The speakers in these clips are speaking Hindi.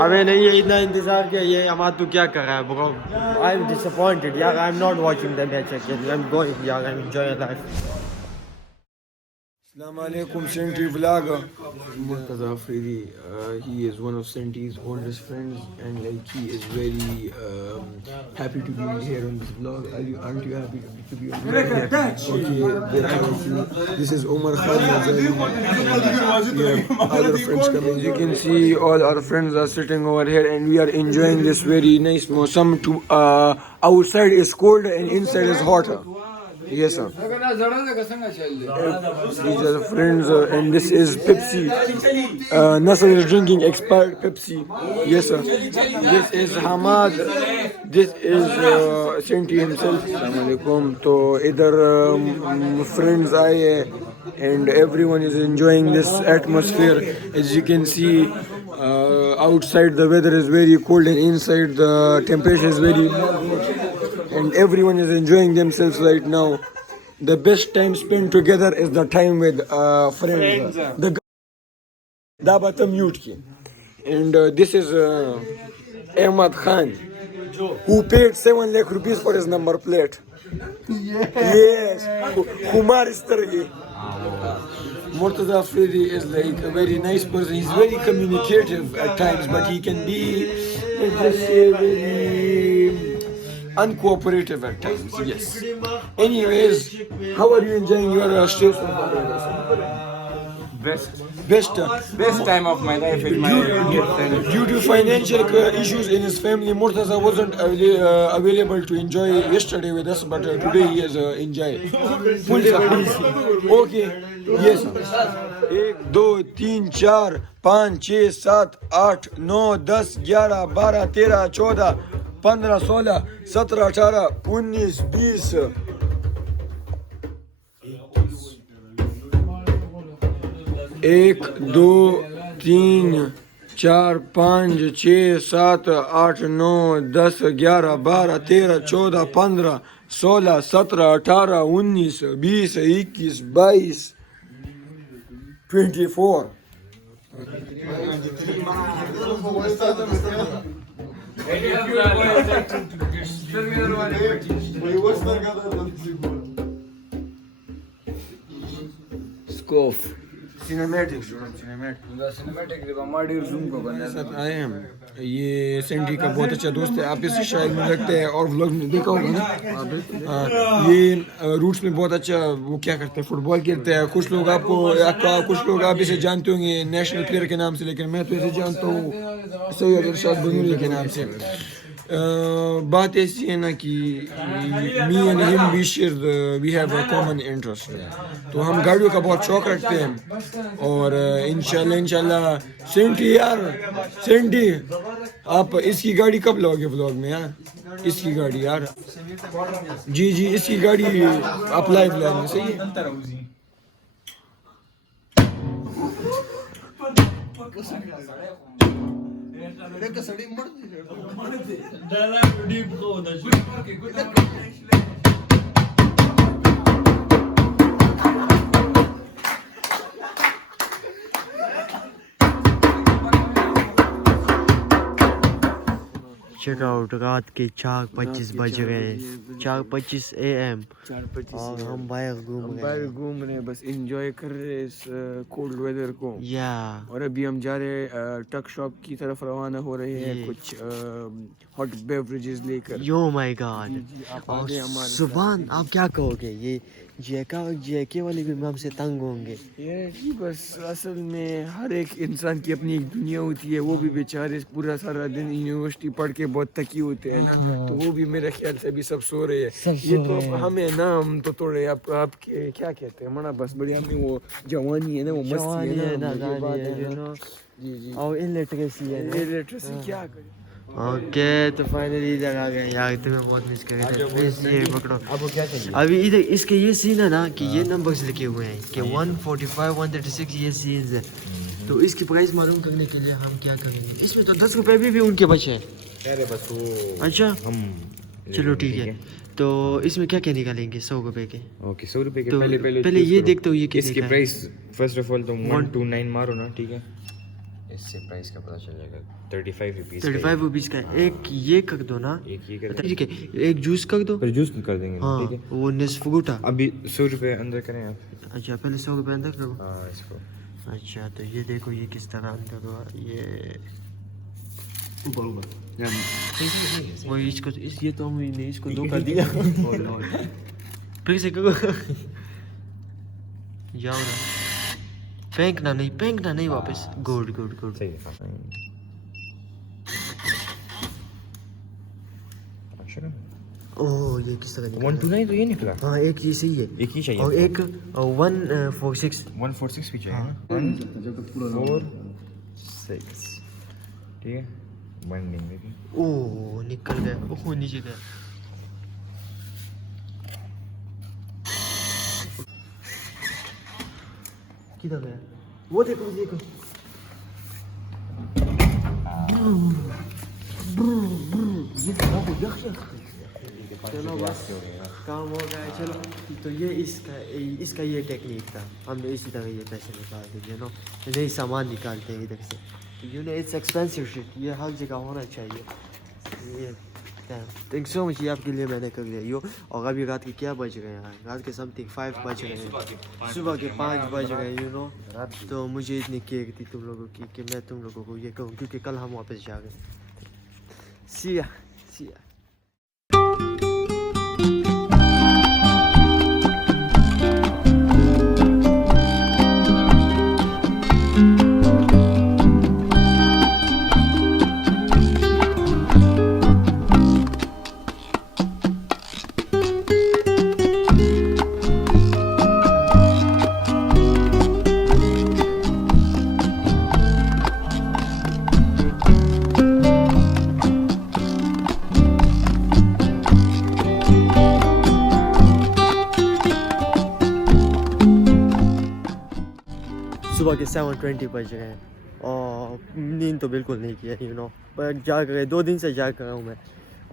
अबे नहीं ये इतना इंतजार किया ये हमारा तू क्या कर रहा है ब्रो आई एम डिसअपॉइंटेड यार I am not watching the match actually I am going यार I am enjoy life Assalamu alaikum, Senti vlogger. Murtaza Afridi, he is one of Senti's oldest friends, and like he is very happy to be here on this vlog. Aren't you happy to be on this vlog? Okay, then I want to. This is Omar Khalid. Yeah, other friends coming. You can see all our friends are sitting over here, and we are enjoying this very nice mosam. To outside is cold and inside is hotter. Yes, sir. These are the friends, and this is Pepsi. Nasser is drinking expired Pepsi. Yes, sir. This is Hamad. This is Senti himself. Assalamualaikum. So, either friends aaye, and everyone is enjoying this atmosphere. As you can see, outside the weather is very cold, and inside the temperature is very and everyone is enjoying themselves right now. The best time spent together is the time with friends. The Dabata mute ki. And this is Ahmad Khan, who paid 7 lakh rupees for his number plate. Yes. Kumar Istargi. Murtaza Afridi is like a very nice person. He's very communicative at times, but he can be, let's just say, very uncooperative at times. Yes. Anyways, how are you enjoying your stay so far? Best time of my life with my kids. Due to financial issues in his family, Murtaza wasn't available to enjoy yesterday with us, but today he has enjoyed. Okay. Yes. 1, 2, 3, 4, 5, 6, 7, 8, 9, 10, 11, 12, 13, 14, 15, 16, 17, 18, 19, 20. एक दो तीन चार पाँच छः सात आठ नौ 10 11 12 13 14 15 16 17 18 19 20 21 22 24. Scoff. Cinematic. I am. ये सेंटी का बहुत अच्छा दोस्त है, आप इसे शायद मुझे लगता है और व्लॉग में देखा होगा ना। ये रूट्स में बहुत अच्छा वो क्या करते हैं, फुटबॉल खेलते हैं। कुछ लोग आप इसे जानते होंगे नेशनल प्लेयर के नाम से, लेकिन मैं तो इसे जानता हूँ सैयद इरशाद बनूरी के नाम से। बात ऐसी है ना कि me and him we have a common interest, तो हम गाड़ियों का बहुत शौक रखते हैं। और इंशाल्लाह सेंटी आप इसकी गाड़ी कब लाओगे व्लॉग में यार? इसकी गाड़ी यार, जी इसकी गाड़ी आप लाइव लाएंगे, सही है? चेक आउट, रात के 4:25 बज रहे, 4:25 AM और हम बाहर घूम रहे हैं, बस एंजॉय कर रहे हैं इस कोल्ड वेदर को। या और अभी हम जा रहे हैं टक शॉप की तरफ रवाना हो रहे हैं कुछ हॉट बेवरेजेस लेकर। यो माय गॉड, और सुभान आप क्या कहोगे, ये जेके वाले भी हमसे तंग होंगे ये? बस असल में हर एक इंसान की अपनी एक दुनिया होती है, वो भी बेचारे पूरा सारा दिन यूनिवर्सिटी पढ़ के बहुत थकी होते हैं ना, तो वो भी मेरे ख्याल से भी सब सो रहे हैं। ये तो हमें ना, हम तो थोड़े आपके क्या कहते हैं मना, बस बढ़िया हमें वो जवानी है ना, वो मस्ती है ना, जी और इलिटरेसी क्या करें। ओके तो फाइनली इधर आ गए यार, तुम्हें बहुत मिस कर रहे थे। प्लीज ये पकड़ो। अब क्या चाहिए? अभी इधर इसके ये सीन है ना कि ये नंबर्स लिखे हुए हैं कि 145 136 ये सीन्स है, तो इसकी प्राइस मालूम करने के लिए हम क्या करेंगे, इसमें तो 10 रुपए भी उनके बचे हैं। अच्छा चलो ठीक है, तो इसमें क्या क्या निकालेंगे 100 रुपए के? ओके 100 रुपए के तो पहले पहले ये देखते हो ये कितने इसकी का है? प्राइस फर्स्ट ऑफ ऑल तो 129 मारो ना, ठीक है, इससे प्राइस का पता चल जाएगा। 35 रुपीज़ 35 रुपीज़ का है। एक ये कर दो ना, एक ये कर ठीक है, एक जूस कर दो। फिर जूस कर देंगे ना, हाँ ठीक है। वो नेस्फूटा। अभी 100 रुपए अंदर करें आप। अच्छा पहले 100 रुपए अंदर करो। हाँ इसको अच्छा तो ये देखो ये किस तरह अंदर हुआ ये वो इसको ये तो हमने इसको धोखा दिया। फिर से करो। जाओ ना, फेंकना नहीं वापस। Good good good. सही है। अच्छा ओह ये किस तरह निकला? 129 तो ये निकला। हाँ एक ये सही है, एक ही चाहिए और एक 146। 146 भी चाहिए ना, 146, ठीक है। बाइंडिंग देखिए, ओह निकल गया, ओह नीचे गया। किधर गया? वो देखो देखो। चलो बस काम हो गया। चलो तो ये इसका ये टेक्निक था, हमने इसी तरह ये पैसे निकाल दिए नो, नहीं सामान निकालते हैं इधर से। You know it's expensive shit, ये हर जगह होना चाहिए ये। थैंक सो मच, ये आपके लिए मैंने कर लिया यो। और अभी रात के क्या बज रहे हैं? रात के समथिंग 5 बज रहे हैं, सुबह के 5 बज रहे हैं, यू नो। तो मुझे इतनी केयर थी तुम लोगों की कि मैं तुम लोगों को ये कहूँ, क्योंकि कल हम वापस जा रहे हैं। सी या। सुबह के 7:20 बज रहे हैं और नींद तो बिल्कुल नहीं किया, यू नो। पर जाग रहे 2 दिन से जाग रहा हूँ मैं।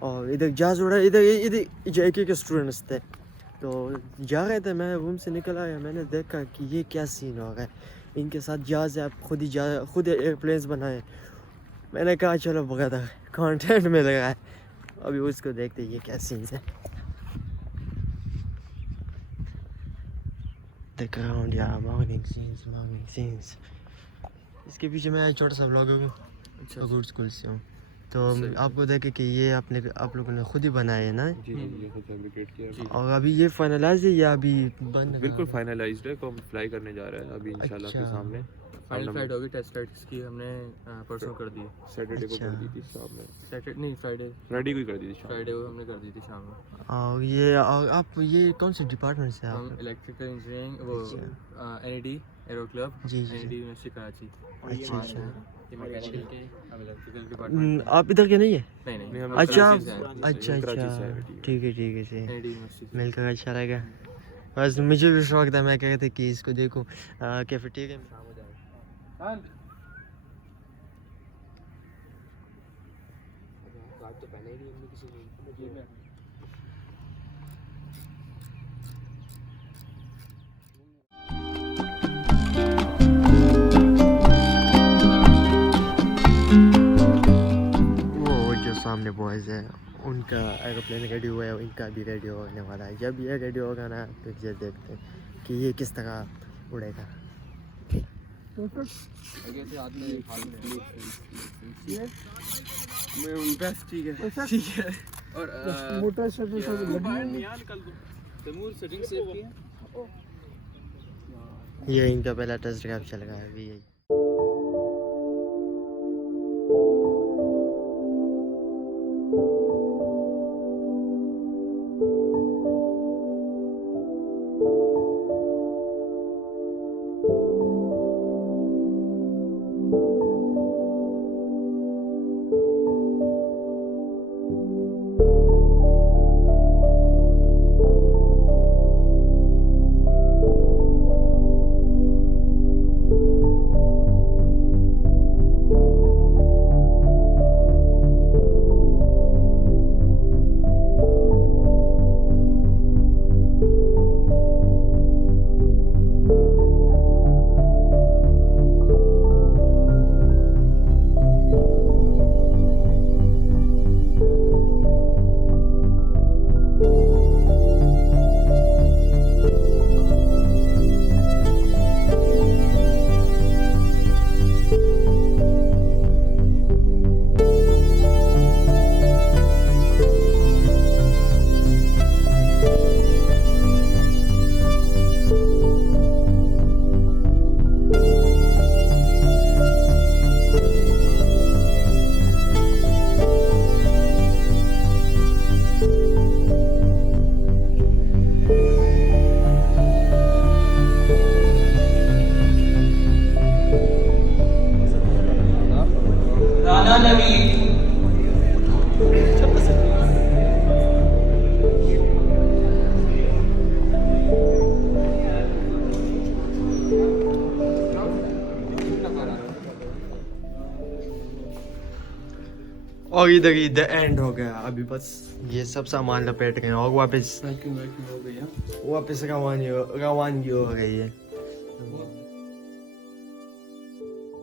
और इधर जहाज उड़ा, इधर जो एक स्टूडेंट्स थे तो जा रहे थे। मैं रूम से निकल आया, मैंने देखा कि ये क्या सीन हो रहा है, इनके साथ जहाज है, खुद एयरप्लेन्स बनाए। मैंने कहा चलो बगैर कंटेंट में लगा है, अभी उसको देखते ये क्या सीन है। The ground, yeah, morning scenes. इसके पीछे मैं छोटा सा ब्लॉगर हूँ, अच्छा स्कूल से हूँ। तो आपको देखे कि ये आप लोगों ने खुद ही बनाया है ना? जी ये खुद फैब्रिकेट किया। और अभी ये फाइनलाइज है या अभी बन? बिल्कुल फाइनलाइज्ड है, तो हम फ्लाई करने जा रहे हैं अभी इंशाल्लाह के सामने। फाइनल फ्लाइट होगी, टेस्ट फ्लाइट की हमने परसों कर दी है। सैटरडे को कर दी थी शाम में। सैटरडे नहीं, फ्राइडे को ही कर दी थी शाम। फ्राइडे को हमने कर दी थी शाम में। और आप ये कौन से डिपार्टमेंट से हम आप? इलेक्ट्रिकल इंजीनियरिंग, वो NED एरो क्लब, जी NED यूनिवर्सिटी कराची। अच्छा। ये मैकेनिकल के, अब इलेक्ट्रिकल डिपार्टमेंट। आप इधर के नहीं है? नहीं हम अच्छा कराची से हैं। अच्छा, ठीक है से NED यूनिवर्सिटी। मिलकर अच्छा लगा। बस मुझे भी शौक था, मैं कह रहा था कि इसको देखूं कैफेटेरिया में। वो जो सामने बॉयज है उनका एरोप्लेन रेडी हुआ है, इनका भी रेडी होने वाला है। जब ये रेडी होगा ना तो ये देखते हैं कि ये किस तरह उड़ेगा। ये इनका पहला टेस्ट ड्राइव चल रहा है अभी। और इधर ही द एंड हो गया। अभी बस ये सब सामान लपेट गए और वापस रवानगी हो गई है।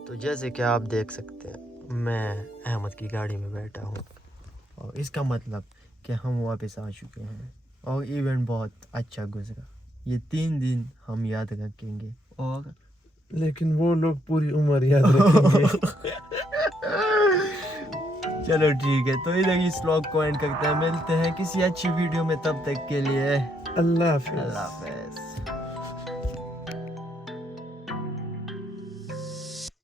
तो जैसे कि आप देख सकते हैं मैं अहमद की गाड़ी में बैठा हूँ और इसका मतलब कि हम वापस आ चुके हैं और इवेंट बहुत अच्छा गुजरा। ये 3 दिन हम याद रखेंगे और लेकिन वो लोग पूरी उम्र याद रखेंगे। चलो ठीक है, तो इधर इस व्लॉग को एंड करते हैं। मिलते हैं किसी अच्छी वीडियो में, तब तक के लिए अल्लाह हाफिज़। अल्लाह हाफ़िज़।